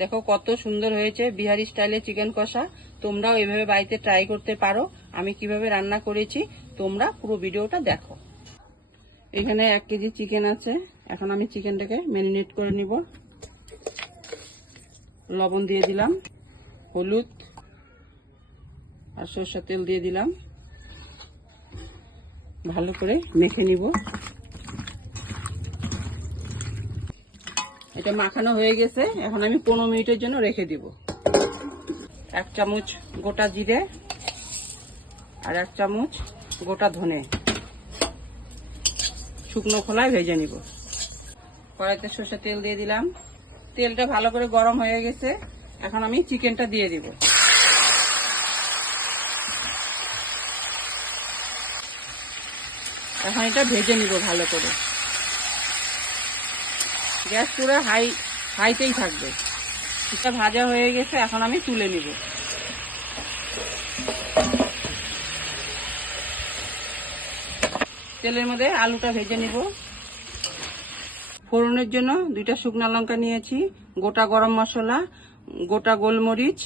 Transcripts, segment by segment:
দেখো কত সুন্দর হয়েছে বিহারি স্টাইলে চিকেন কষা। তোমরাও এভাবে বাড়িতে ট্রাই করতে পারো। আমি কীভাবে রান্না করেছি, তোমরা পুরো ভিডিওটা দেখো। এখানে এক কেজি চিকেন আছে। এখন আমি চিকেনটাকে ম্যারিনেট করে নিব। লবণ দিয়ে দিলাম, হলুদ আর সরষের তেল দিয়ে দিলাম। ভালো করে মেখে নিব। এটা মাখানো হয়ে গেছে। এখন আমি পনেরো মিনিটের জন্য রেখে দিব। এক চামচ গোটা জিরে আর এক চামচ গোটা ধনে। শুকনো খোলায় ভেজে নিব। কড়াইতে সর্ষে তেল দিয়ে দিলাম। তেলটা ভালো করে গরম হয়ে গেছে। এখন আমি চিকেনটা দিয়ে দিব। এখন এটা ভেজে নিব ভালো করে। গ্যাস পুরো হাই, হাইতেই থাকবে। এটা ভাজা হয়ে গেছে, এখন আমি তুলে নিব। তেলের মধ্যে আলুটা ভেজে নিব। ফোড়নের জন্য দুইটা শুকনো লঙ্কা নিয়েছি, গোটা গরম মশলা, গোটা গোলমরিচ,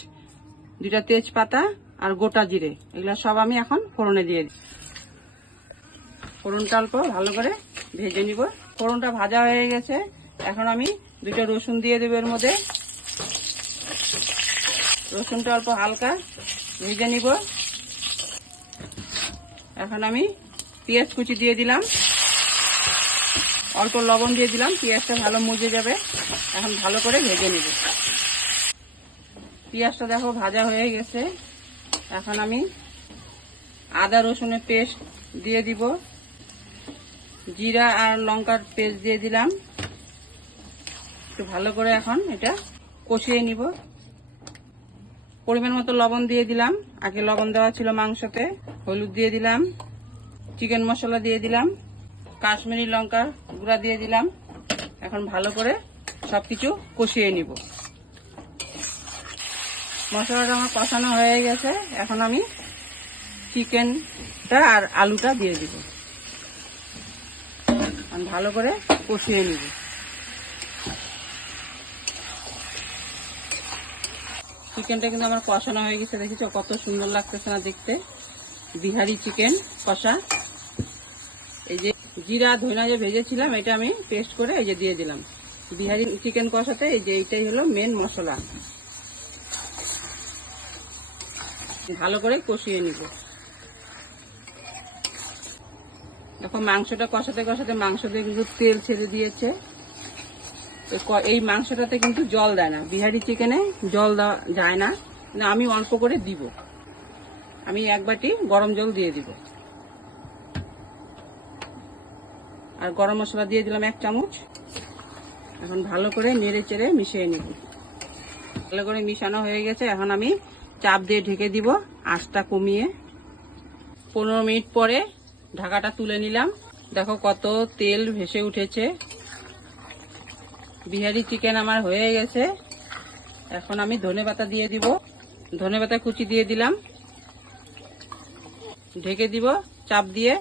দুইটা তেজপাতা আর গোটা জিরে। এগুলো সব আমি এখন ফোড়নে দিয়ে দিই ফোড়নটা অল্প ভালো করে ভেজে নিব। ফোড়নটা ভাজা হয়ে গেছে। এখন আমি দুইটা রসুন দিয়ে দেবো এর মধ্যে। রসুনটা অল্প হালকা ভেজে নিব। এখন আমি পেঁয়াজ কুচি দিয়ে দিলাম। অল্প লবণ দিয়ে দিলাম, পেঁয়াজটা ভালো মজে যাবে। এখন ভালো করে ভেজে নিব। পেঁয়াজটা দেখো ভাজা হয়ে গেছে। এখন আমি আদা রসুনের পেস্ট দিয়ে দিব। জিরা আর লঙ্কার পেস্ট দিয়ে দিলাম। একটু ভালো করে এখন এটা কষিয়ে নিব। পরিমাণ মতো লবণ দিয়ে দিলাম। আগে লবণ দেওয়া ছিল মাংসতে, হলুদ দিয়ে দিলাম, চিকেন মশলা দিয়ে দিলাম, কাশ্মীরি লঙ্কার গুঁড়া দিয়ে দিলাম। এখন ভালো করে সবকিছু কষিয়ে নিব। মশলাটা আমার কষানো হয়ে গেছে। এখন আমি চিকেনটা আর আলুটা দিয়ে দিব। ভালো করে কষিয়ে নিব। চিকেনটা কিন্তু আমার কষানো হয়ে গেছে, দেখেছ? কত সুন্দর লাগতেছে না দেখতে? বিহারি চিকেন কষা। এই যে জিরা, ধইনা যে ভেজেছিলাম, এটা আমি পেস্ট করে এই যে দিয়ে দিলাম। বিহারি চিকেন কষাতে এই যে এইটাই হলো মেন মশলা। ভালো করে কষিয়ে নিব। দেখো, মাংসটা কষাতে কষাতে মাংস দিয়ে কিন্তু তেল ছেড়ে দিয়েছে। এই মাংসটাতে কিন্তু জল দেয় না। বিহারি চিকেনে জল দেওয়া যায় না। আমি অল্প করে দিব। আমি এক বাটি গরম জল দিয়ে দিব। আর গরম মশলা দিয়ে দিলাম এক চামচ। এখন ভালো করে নেড়ে চেড়ে মিশিয়ে নিব। ভালো করে মিশানো হয়ে গেছে। এখন আমি চাপ দিয়ে ঢেকে দিব আঁচটা কমিয়ে। পনেরো মিনিট পরে ঢাকাটা তুলে নিলাম। দেখো কত তেল ভেসে উঠেছে। বিহারি চিকেন আমার হয়ে গেছে। এখন আমি ধনে পাতা দিয়ে দিব। ধনে পাতা কুচি দিয়ে দিলাম। ঢেকে দিব, চাপ দিয়ে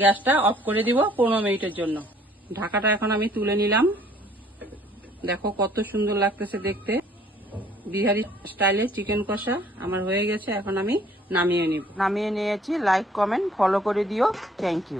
গ্যাসটা অফ করে দিব পনেরো মিনিটের জন্য। ঢাকাটা এখন আমি তুলে নিলাম। দেখো কত সুন্দর লাগতেছে দেখতে। বিহারি স্টাইলে চিকেন কষা আমার হয়ে গেছে। এখন আমি নামিয়ে নিব। নামিয়ে নিয়েছি লাইক কমেন্ট ফলো করে দিও। Thank you